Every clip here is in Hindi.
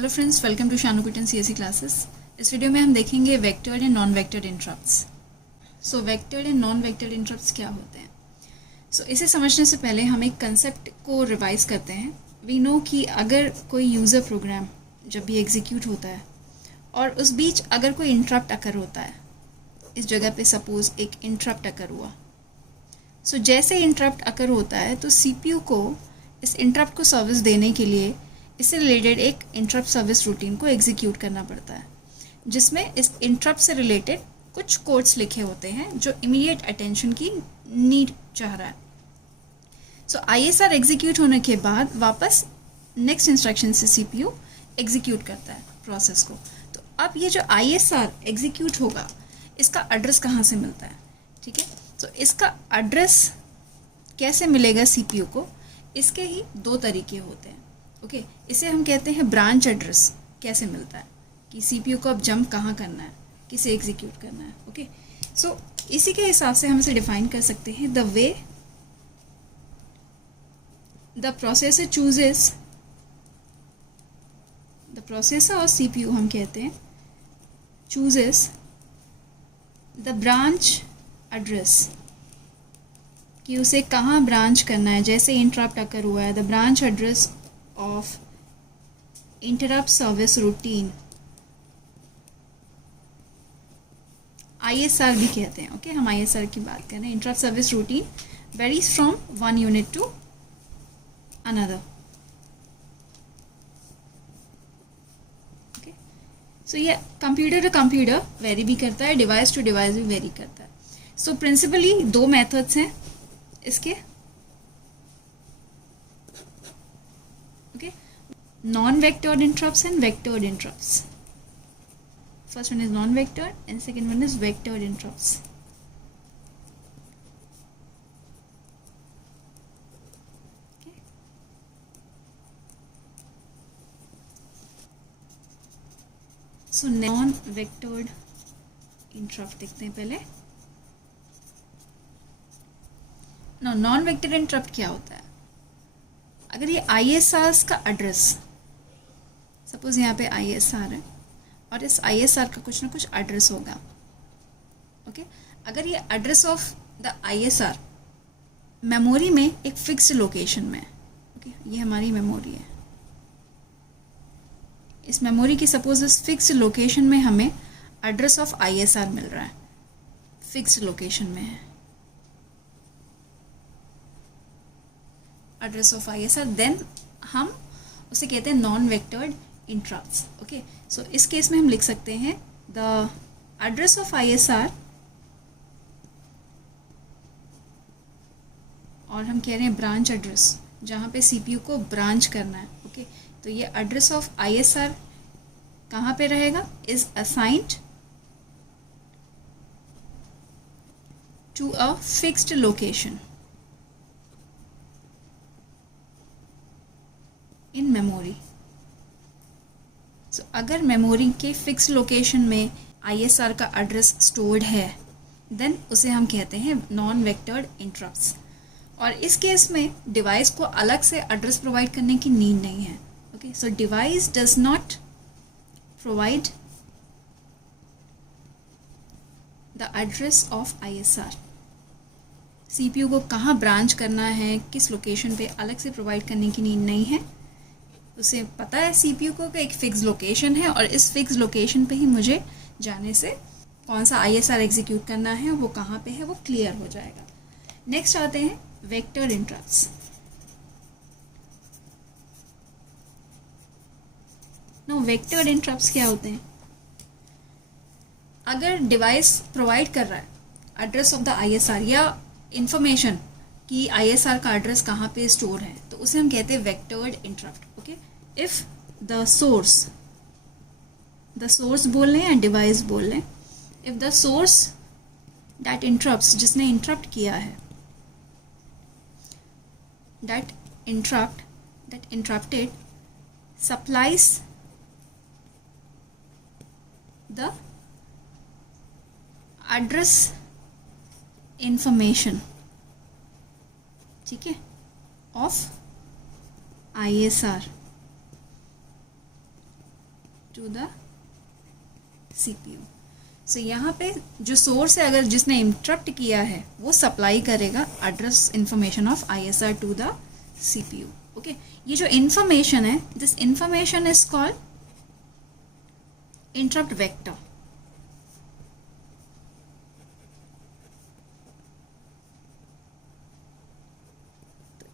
Hello friends, welcome to Shanu किटन सीएससी क्लासेस। इस वीडियो में हम देखेंगे vectored and non vectored interrupts. So vectored and non vectored interrupts क्या होते हैं? सो इसे समझने से पहले हम एक कंसेप्ट को रिवाइज करते हैं। वी नो कि अगर कोई यूज़र प्रोग्राम जब भी एग्जीक्यूट होता है और उस बीच अगर कोई इंटरप्ट अकर होता है, इस जगह पे सपोज एक इंटरप्ट अकर हुआ। सो जैसे इंटरप्ट अकर होता है तो सीपीयू को इस इंटरप्ट को सर्विस देने के लिए इससे रिलेटेड एक इंटरप्ट सर्विस रूटीन को एग्जीक्यूट करना पड़ता है, जिसमें इस इंटरप्ट से रिलेटेड कुछ कोड्स लिखे होते हैं जो इमीडिएट अटेंशन की नीड चाह रहा है। सो आईएसआर एग्जीक्यूट होने के बाद वापस नेक्स्ट इंस्ट्रक्शन से सीपीयू एग्जीक्यूट करता है प्रोसेस को। तो अब ये जो आईएसआर एग्जीक्यूट होगा, इसका एड्रेस कहाँ से मिलता है? ठीक है, तो इसका एड्रेस कैसे मिलेगा सीपीयू को? इसके ही दो तरीके होते हैं। ओके, इसे हम कहते हैं ब्रांच एड्रेस। कैसे मिलता है कि सीपीयू को अब जंप कहाँ करना है, किसे एग्जीक्यूट करना है। ओके, सो इसी के हिसाब से हम इसे डिफाइन कर सकते हैं। The way the processor chooses, the processor और सीपीयू हम कहते हैं चूजेस द ब्रांच एड्रेस, कि उसे कहाँ ब्रांच करना है। जैसे इंटरप्ट अकर हुआ है, the branch address of interrupt service routine, ISR भी कहते हैं। ओके, हम आईएसआर की बात कर रहे हैं। Interrupt service routine varies from one unit to another. Okay, so ये कंप्यूटर टू कंप्यूटर वेरी भी करता है, डिवाइस टू डिवाइस भी वेरी करता है। सो प्रिंसिपली दो मेथड्स हैं इसके। Okay, non-vectored interrupts and vectored interrupts. First one is non-vectored and second one is vectored interrupts. Okay. So non-vectored interrupt देखते हैं पहले। Now non-vectored interrupt क्या होता है? अगर ये ISRs का एड्रेस, सपोज यहाँ पे ISR है और इस ISR का कुछ ना कुछ एड्रेस होगा। ओके, अगर ये address of the ISR memory में एक फिक्स्ड लोकेशन में, ओके, ये हमारी मेमोरी है। इस मेमोरी की सपोज इस फिक्स्ड लोकेशन में हमें एड्रेस ऑफ ISR मिल रहा है, फिक्स्ड लोकेशन में है एड्रेस ऑफ ISR, देन हम उसे कहते हैं नॉन वेक्टर्ड इंटरप्ट्स। ओके, सो इस केस में हम लिख सकते हैं द एड्रेस ऑफ ISR, और हम कह रहे हैं ब्रांच एड्रेस, जहाँ पे सीपीयू को ब्रांच करना है। ओके, तो ये एड्रेस ऑफ ISR कहाँ पे रहेगा? Is assigned to a fixed location in memory. So अगर मेमोरी के फिक्स लोकेशन में ISR का एड्रेस स्टोर्ड है, देन उसे हम कहते हैं नॉन वेक्टर्ड इंटरप्ट्स। और इस केस में डिवाइस को अलग से एड्रेस प्रोवाइड करने की नीड नहीं है। Okay, so device does not provide the address of ISR। CPU को कहाँ ब्रांच करना है, किस लोकेशन पे, अलग से प्रोवाइड करने की नीड नहीं है। उसे पता है सीपीयू को कि एक फिक्स लोकेशन है और इस फिक्स लोकेशन पे ही मुझे जाने से कौन सा ISR एग्जीक्यूट करना है, वो कहाँ पे है, वो क्लियर हो जाएगा। नेक्स्ट आते हैं vectored interrupts. No, vectored interrupts क्या होते हैं? अगर डिवाइस प्रोवाइड कर रहा है एड्रेस ऑफ द ISR या इंफॉर्मेशन कि ISR का एड्रेस कहाँ पे स्टोर है, तो उसे हम कहते हैं vectored interrupt. Okay, if the source बोल लें या डिवाइस बोल लें, if the source that interrupts, जिसने इंटरप्ट किया है, that interrupted supplies the address information, ठीक है, of ISR, to the CPU। सो यहाँ पे जो सोर्स है, अगर जिसने इंटरप्ट किया है वो सप्लाई करेगा address information of ISR to the CPU। Okay, ये जो इंफॉर्मेशन है, this information is called interrupt vector.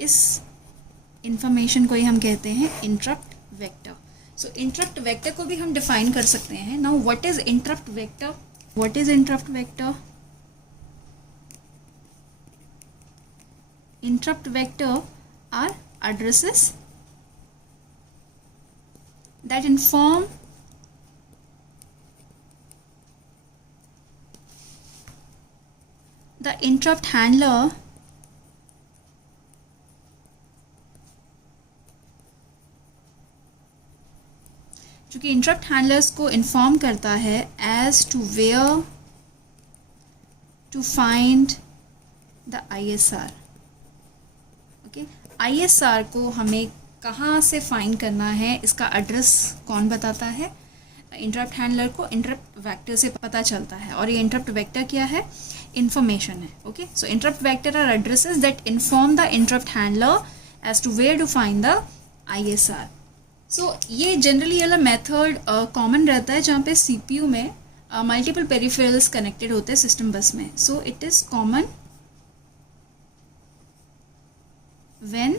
इस इंफॉर्मेशन को ही हम कहते हैं interrupt vector. So interrupt vector को भी हम डिफाइन कर सकते हैं। Now what is interrupt vector? What is interrupt vector? Interrupt vector are addresses that inform the interrupt handler जो कि इंटरप्ट हैंडलर्स को इन्फॉर्म करता है as to where to find the ISR। Okay, ISR को हमें कहाँ से फाइंड करना है, इसका एड्रेस कौन बताता है? इंटरप्ट हैंडलर को इंटरप्ट वेक्टर से पता चलता है। और ये इंटरप्ट वेक्टर क्या है? इंफॉर्मेशन है। Okay, so interrupt vector are addresses that inform the interrupt handler as to where to find the ISR। So ये जनरली वाला मेथड कॉमन रहता है जहाँ पे CPU में मल्टीपल पेरिफेरल्स कनेक्टेड होते हैं सिस्टम बस में। So it is common when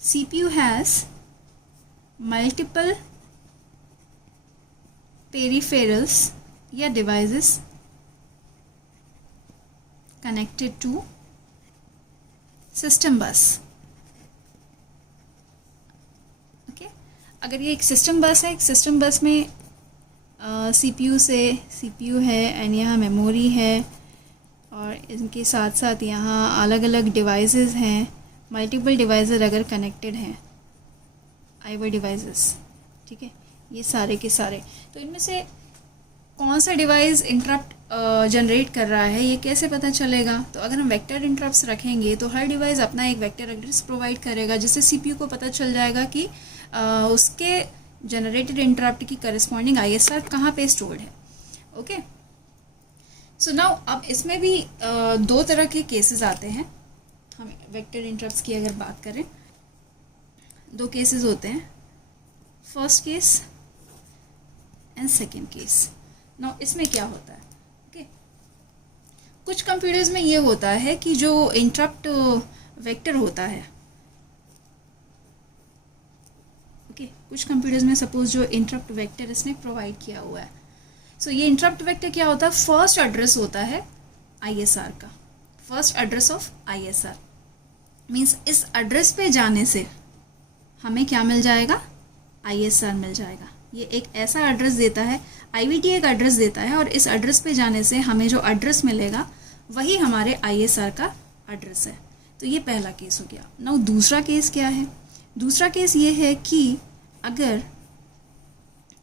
CPU has multiple peripherals या devices connected to system bus। Okay, अगर ये एक सिस्टम बस है, एक सिस्टम बस में CPU है एंड यहाँ मेमोरी है और इनके साथ साथ यहाँ अलग अलग डिवाइसेस हैं। मल्टीपल डिवाइसेस अगर कनेक्टेड हैं, IO डिवाइसेस, ठीक है, ये सारे के सारे, तो इनमें से कौन सा डिवाइस इंटरप्ट जनरेट कर रहा है ये कैसे पता चलेगा? तो अगर हम वेक्टर इंटरप्ट्स रखेंगे तो हर डिवाइस अपना एक वेक्टर एड्रेस प्रोवाइड करेगा, जिससे CPU को पता चल जाएगा कि उसके जनरेटेड इंटरप्ट की करस्पॉन्डिंग ISR कहाँ पे स्टोर्ड है। ओके, सो नाउ अब इसमें भी दो तरह के केसेस आते हैं। हम वेक्टर इंटरप्ट्स की अगर बात करें, दो केसेस होते हैं, first case and second case. Now इसमें क्या होता है? ओके, कुछ कंप्यूटर्स में ये होता है कि जो इंटरप्ट वेक्टर होता है, ओके, कुछ कंप्यूटर्स में सपोज जो इंटरप्ट वेक्टर इसने प्रोवाइड किया हुआ है, सो ये इंटरप्ट वेक्टर क्या होता है? फर्स्ट एड्रेस होता है ISR का, first address of ISR means इस एड्रेस पे जाने से हमें क्या मिल जाएगा? ISR मिल जाएगा। ये एक ऐसा एड्रेस देता है, IVT एक एड्रेस देता है और इस एड्रेस पे जाने से हमें जो एड्रेस मिलेगा वही हमारे ISR का एड्रेस है। तो ये पहला केस हो गया। नाउ दूसरा केस क्या है? दूसरा केस ये है कि अगर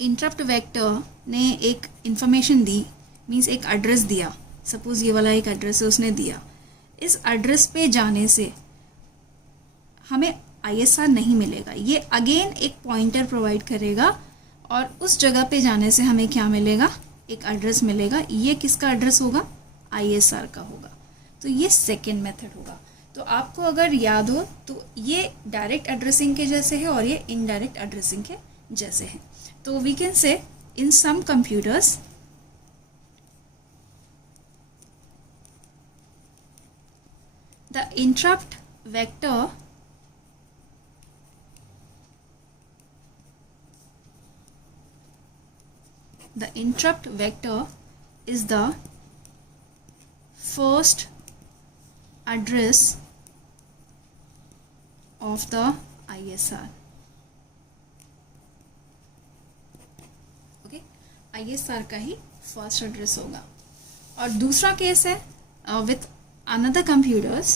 इंटरप्ट वेक्टर ने एक इंफॉर्मेशन दी, मीन्स एक एड्रेस दिया, सपोज ये वाला एक एड्रेस है उसने दिया, इस एड्रेस पे जाने से हमें ISR नहीं मिलेगा। ये अगेन एक पॉइंटर प्रोवाइड करेगा और उस जगह पे जाने से हमें क्या मिलेगा? एक एड्रेस मिलेगा। ये किसका एड्रेस होगा? ISR का होगा। तो ये सेकेंड मेथड होगा। तो आपको अगर याद हो तो ये डायरेक्ट एड्रेसिंग के जैसे है और ये इनडायरेक्ट एड्रेसिंग के जैसे है। तो we can say in some computers the interrupt vector is the first address of the ISR। ISR का ही फर्स्ट एड्रेस होगा। और दूसरा केस है with another computers.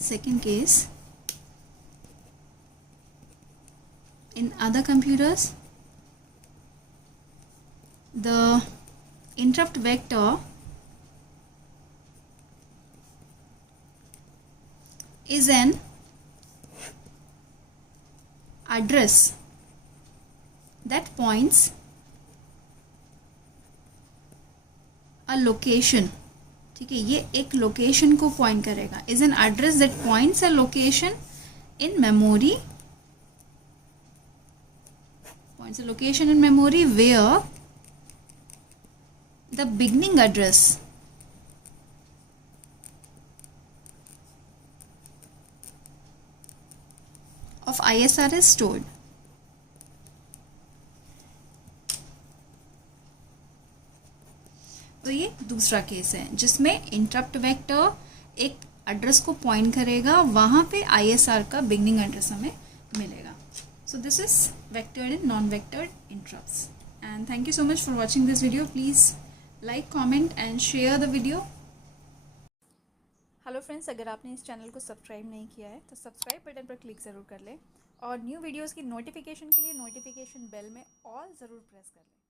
Second case, in other computers the interrupt vector is an address that points a location, ठीक है, ये एक लोकेशन को पॉइंट करेगा, is an address that points a location in memory, points a location in memory where the beginning address of ISR is stored. तो ये दूसरा केस है जिसमें इंटरप्ट वेक्टर एक एड्रेस को पॉइंट करेगा, वहाँ पे ISR का बिगनिंग एड्रेस हमें मिलेगा. So this is vectored and non vectored interrupts. And thank you so much for watching this video. Please like, comment and share the video. Hello friends, अगर आपने इस चैनल को सब्सक्राइब नहीं किया है तो सब्सक्राइब बटन पर क्लिक ज़रूर कर लें और न्यू वीडियोस की नोटिफिकेशन के लिए नोटिफिकेशन बेल में ऑल ज़रूर प्रेस कर लें.